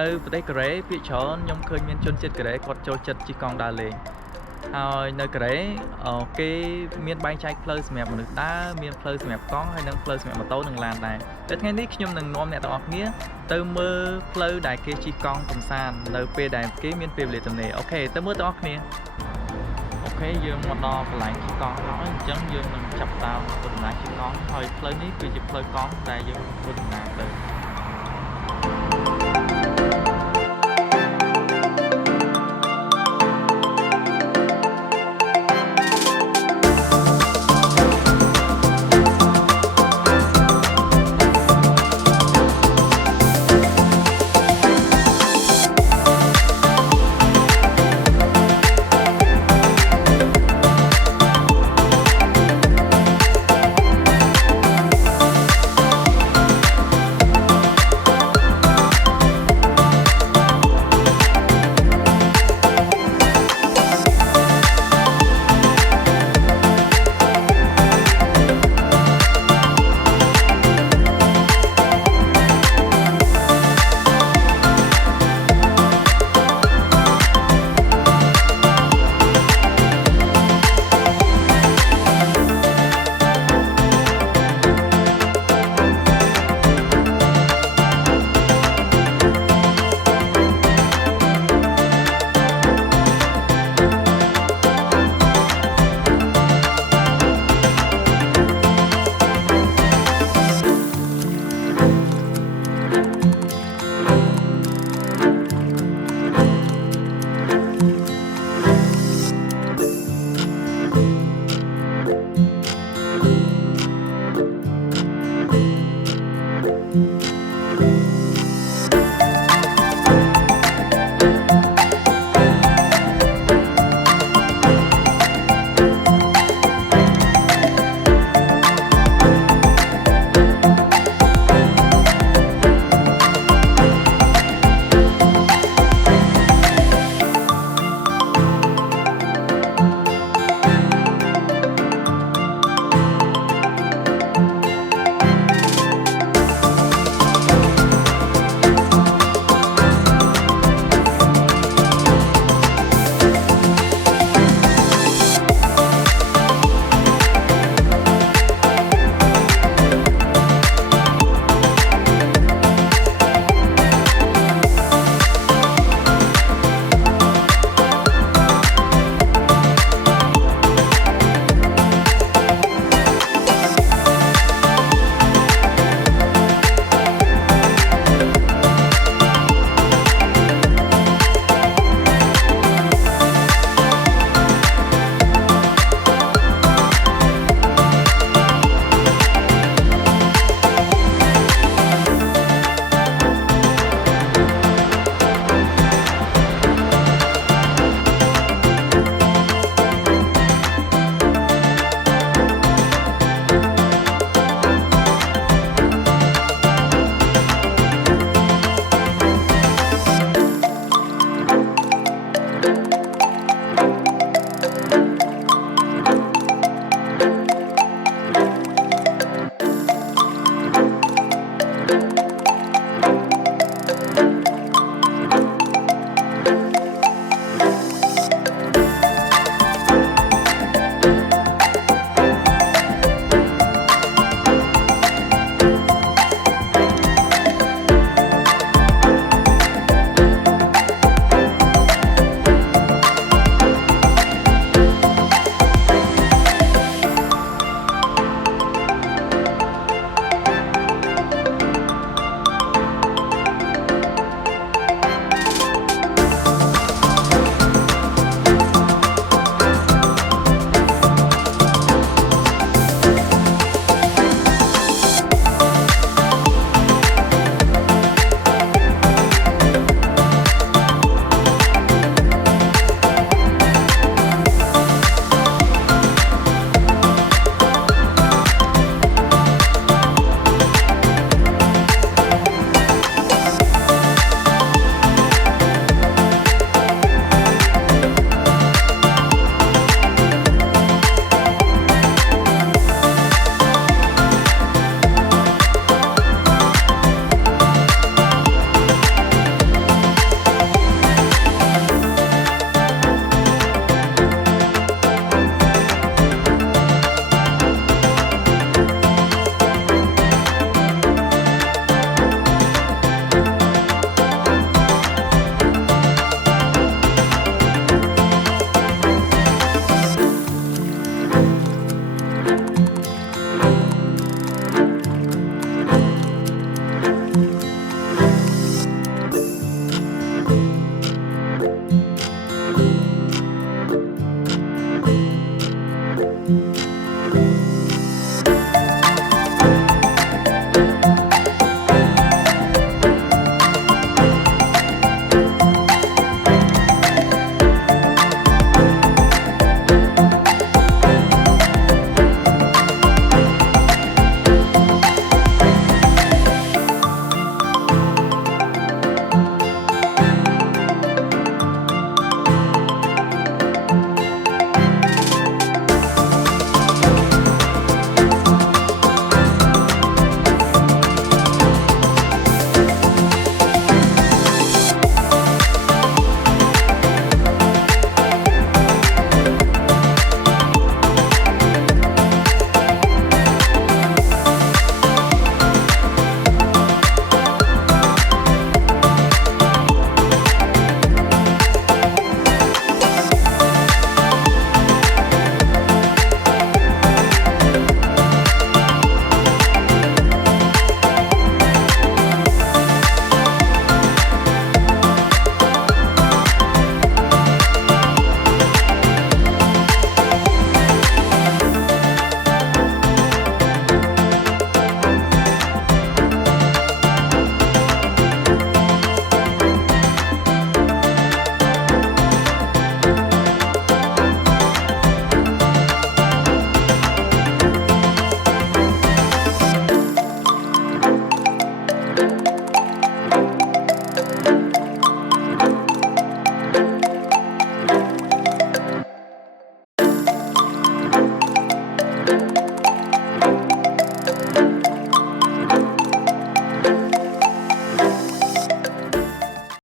នៅប្រទេសកូរ៉េភាគច្រើនខ្ញុំឃើញមានជនជាតិកូរ៉េគាត់ចូលចិត្តជិះកង់ដើរលេងហើយនៅកូរ៉េគេមានបែងចែកផ្លូវសម្រាប់មនុស្សដើរមានផ្លូវសម្រាប់កង់ហើយនិងផ្លូវសម្រាប់ម៉ូតូនិងឡានដែរតែថ្ងៃនេះខ្ញុំនឹងនាំអ្នកទាំងអស់គ្នាទៅមើលផ្លូវដែលគេជិះកង់កម្សាន្តនៅពេលដែលគេមានពេលវេលាទំនេរអូខេទៅមើលទាំងអស់គ្នាអូខេយើងមកដល់កន្លែងជិះកង់ហើយអញ្ចឹងយើងនឹងចាប់តាមធ្វើដំណើរជិះកង់ហើយផ្លូវនេះគឺជាផ្លូវកង់ដែលយើងធ្វើដំណើរទៅ